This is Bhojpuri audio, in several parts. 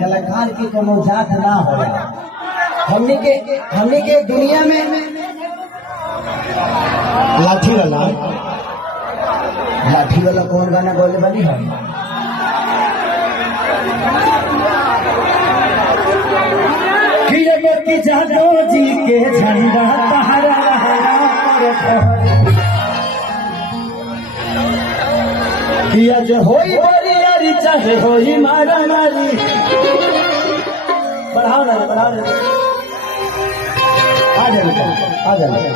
कलाकार की कोनो जात ना हो। हमने के दुनिया में लाठी वाला कौन गाना बोले बनी है? कि जादो जी के झंडा पहरा किया जो होई बरियारी चाहे होई मारा मारी। बढ़ाओ ना आ जाए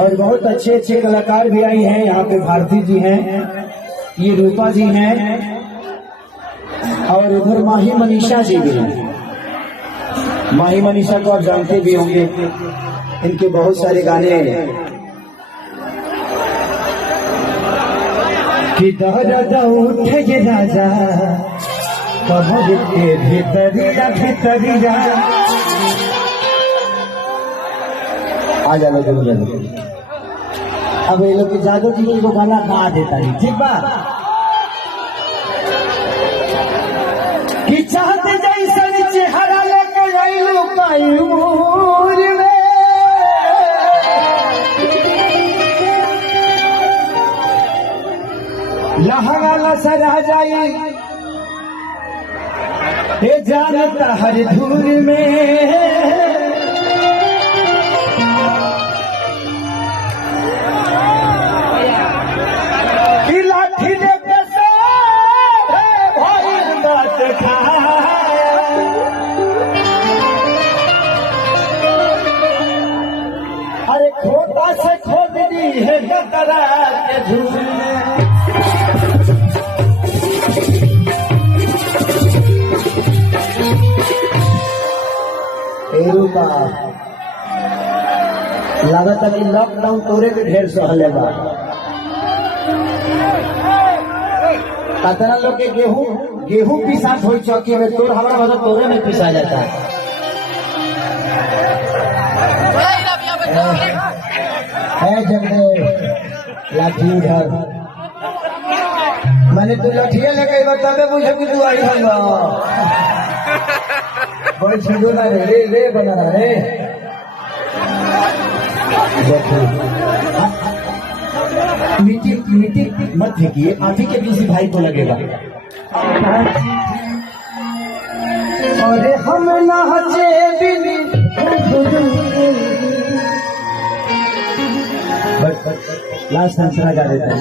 और बहुत अच्छे कलाकार भी आई हैं यहाँ पे। भारती जी हैं, ये रूपा जी हैं और उधर माही मनीषा जी भी हैं। माही मनीषा को आप जानते भी होंगे, इनके बहुत सारे गाने कि दर्द उठे ये राजा कमर के भीतरिया आ जाओ जरूर। अब ये लोग जादू जी को गाना गा देता है, ठीक बा? कि चाहते जैसा चेहरा लेके आइलू कायूर में, लहंगा लसरा जाई ये जानता हर धूर में। अरे खोटा से खोद दी है गदरा के झूल में। लागत कि लॉकडाउन तोरे के ढेर सहले बा। कतना लोग के गेहूं पिसात हो चौकी में, तोर हमारा मतलब तोरे में पिसा जाता है। जगदेव लाठी उधर मैंने तू लाठिया लेके तबे मुझे कि तू आई होगा। बड़ी छो ना रे बना रे। मिट्टी मत फेंकिए, आप ही के किसी भाई को लगेगा। अरे हम नाचे बिनी लास्ट हंसना गा देता है।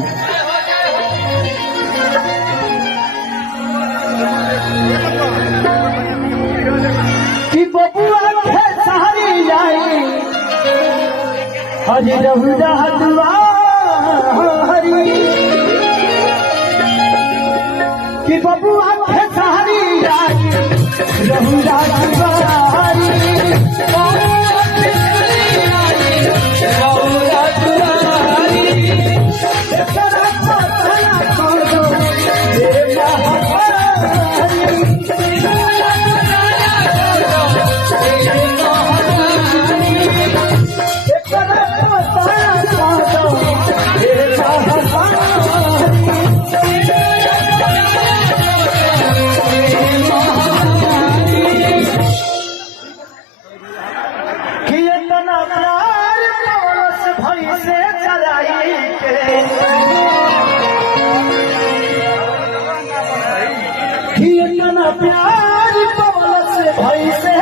कि बबुआ के सारी जाए हरी रहुरा दुआरी। कि बबुआ के सारी जाए रहुरा दुआरी। प्यार पवन से भाई से